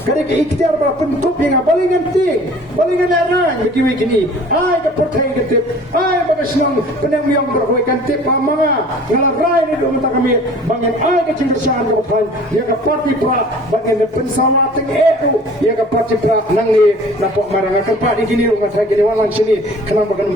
Kali ke ikhtiar ba pentup yang balingan ting, balingan arang begitu gini. Ai ke portai ke ai pada senang Pyndengumiong berhoi kan tip manga ngalarai ni dong tak kami bangen ai ke cintasan ke pan ya ke parti Prah bangen pensama teng ya ke parti Prah nang ni napok Mairang ke parti gini rumah saya gini walang sini kenapa kan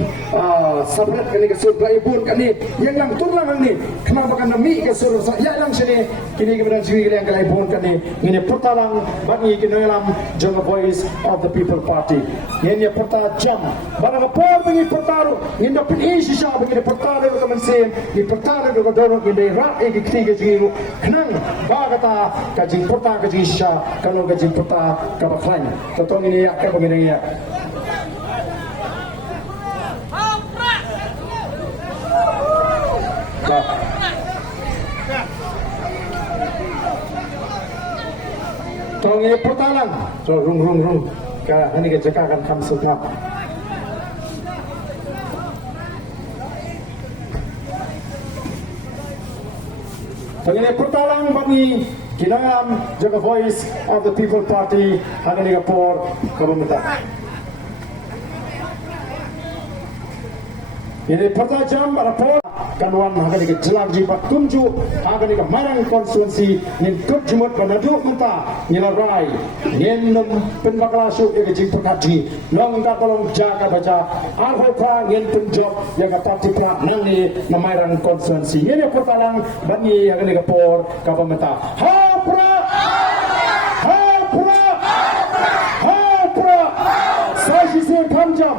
sabrat kan ke surga ibun kan ni yang turlang ni kenapa kan mi ke surga ya lang sini kini kemudian sini yang ke ibun kan ni pertalang bagi dalam Jong Voice of the People Party. Ini pertama jam. Barang apa bagi pertaruh? Ini dapat isi sah bagi pertaruh ke mensin. Ini pertaruh ke dorong ini rak ini ketiga jiru. Kenang bagata kaji pertaruh kaji sah kalau kaji pertaruh kabakan. Tentang ini ya begini ya. Tong ini pertalang, so rung, ini kita akan kami sudah. Tong ini pertalang bagi kinam Jong Voice of the People Party hari ini kapor pemerintah. Ini pertama jam rapor kanuan hari ini jelang jibat tunjuk hari ini Mairang konstituensi ni terjemut penadu kita nilarai nyenum penbakalasuk yang jipakaji long tak tolong jaga baca alhoka nyen penjob yang parti Prah nangi Mairang konstituensi ini pertama bagi hari ini kapor pemerintah. Prah saya sisi kamjam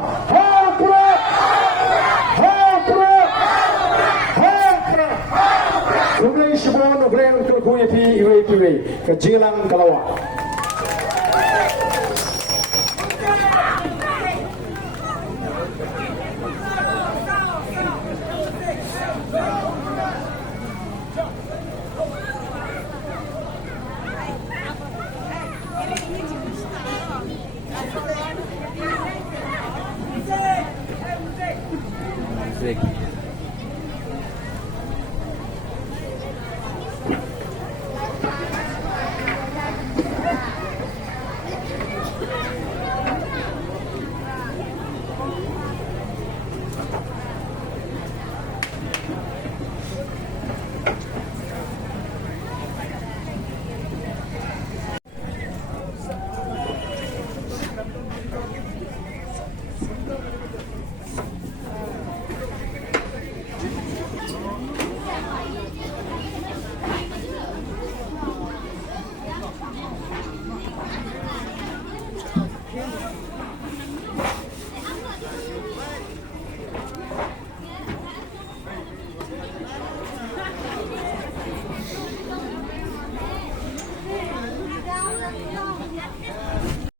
Kemudian sebelum negeri untuk kuipi iwe kejilang kalawak.